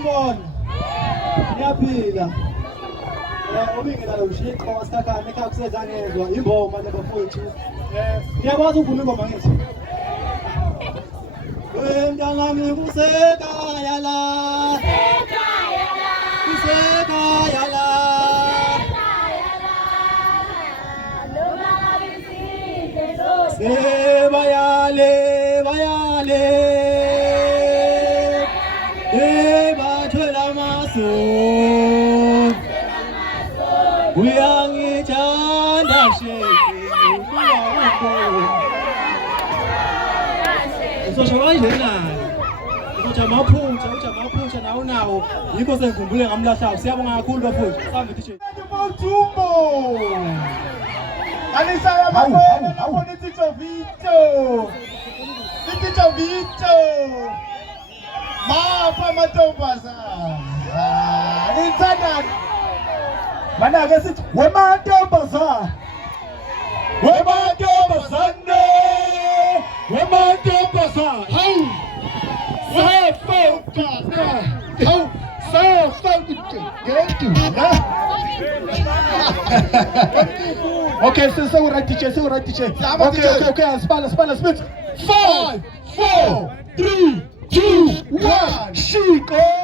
Sambon. Ngiyaphila. Obingela lo shiko wasakha ekhaya ngezwa imboma lebafowethu. Ngiyakwazi ukuvuma ingoma ngithi. Wemntana kusekaya la. Kusekaya la. Bayale, bayale, bathola maso, uyangithanda sheke, usosho kanjena, uthi amaphutha nawo yikho sengikhumbule ngamlahlayo. Siyabonga kakhulu bafowethu. Sambe DJ. Anisaya Makwena naponi Tito Vito. Tito Vito. Mapha mantombazana. Nithanda. Mana ke sithi wemantombazana. Wemantombazana. Wemantombazana. Hawu. Sefocus. Hawu. Sefocus. Ngedula. Okay, so right teacher. Okay, spell split. 5, 4, 3, 2, 1, Chico!